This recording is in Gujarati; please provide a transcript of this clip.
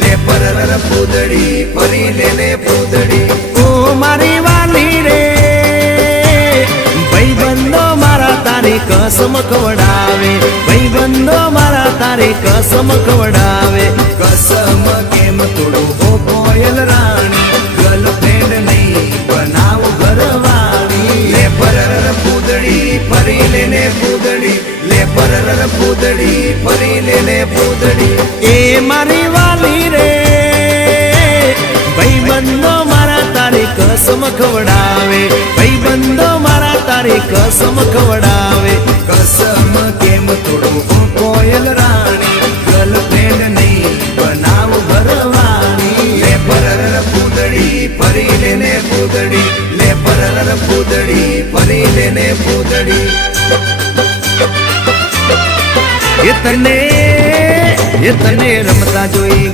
લે પરર પૂદડી ફરી લેને પૂદડી ઓ મારી વાલી રે ભાઈબંધો મારા તારી કસમ ખવડાવે ભાઈબંધો મારા તારી કસમ ખવડાવે કસમ કેમ તોડું હો કોયલ રાણી ગર્લફ્રેન્ડ નહીં બનાવ ઘરવાળી લે પરર પૂદડી ફરી લેને પૂદડી લે પરર પૂદડી ફરી લેને પૂદડી એ મારી વાલી રે ભાઈબંધો મારા તારી કસમ ખવડાવે ભાઈબંધો મારા તારી કસમ ખવડાવે કસમ કેમ તોડું હો કોયલ રાણી ગર્લફ્રેન્ડ નહીં બનાવ ઘરવાળી લે પરર પૂદડી ફરી લેને પૂદડી લે પરર પૂદડી ફરી લેને પૂદડી એ તને રમતા જોઈ